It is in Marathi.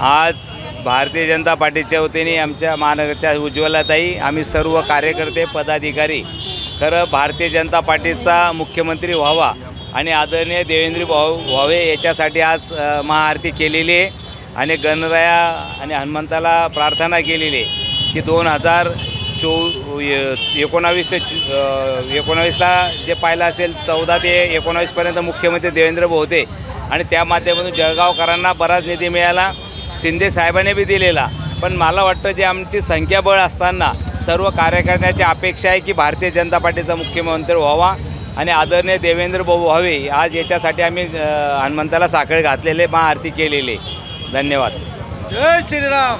आज भारतीय जनता पार्टीच्या वतीने आमच्या महानगरच्या उज्ज्वलाताई आम्ही सर्व कार्यकर्ते पदाधिकारी खरं भारतीय जनता पार्टीचा मुख्यमंत्री व्हावा आणि आदरणीय देवेंद्र भाऊ व्हावे याच्यासाठी आज महाआरती केलेली आहे आणि गणराया आणि हनुमंताला प्रार्थना केलेली आहे की 2019ला जे पाहिलं असेल 14 ते 19पर्यंत मुख्यमंत्री देवेंद्र भाऊ होते आणि त्या माध्यमातून जळगावकरांना बराच निधी मिळाला, शिंदे साहेबांनी बी दिलेला। पण मला वाटतं जे आमची संख्याबळ असताना सर्व कार्यकर्त्यांची अपेक्षा आहे की भारतीय जनता पार्टीचा मुख्यमंत्री व्हावा आणि आदरणीय देवेंद्र भाऊ व्हावे। आज याच्यासाठी आम्ही हनुमंताला साखळ घातलेले महाआरती केलेली। धन्यवाद। जय श्रीराम।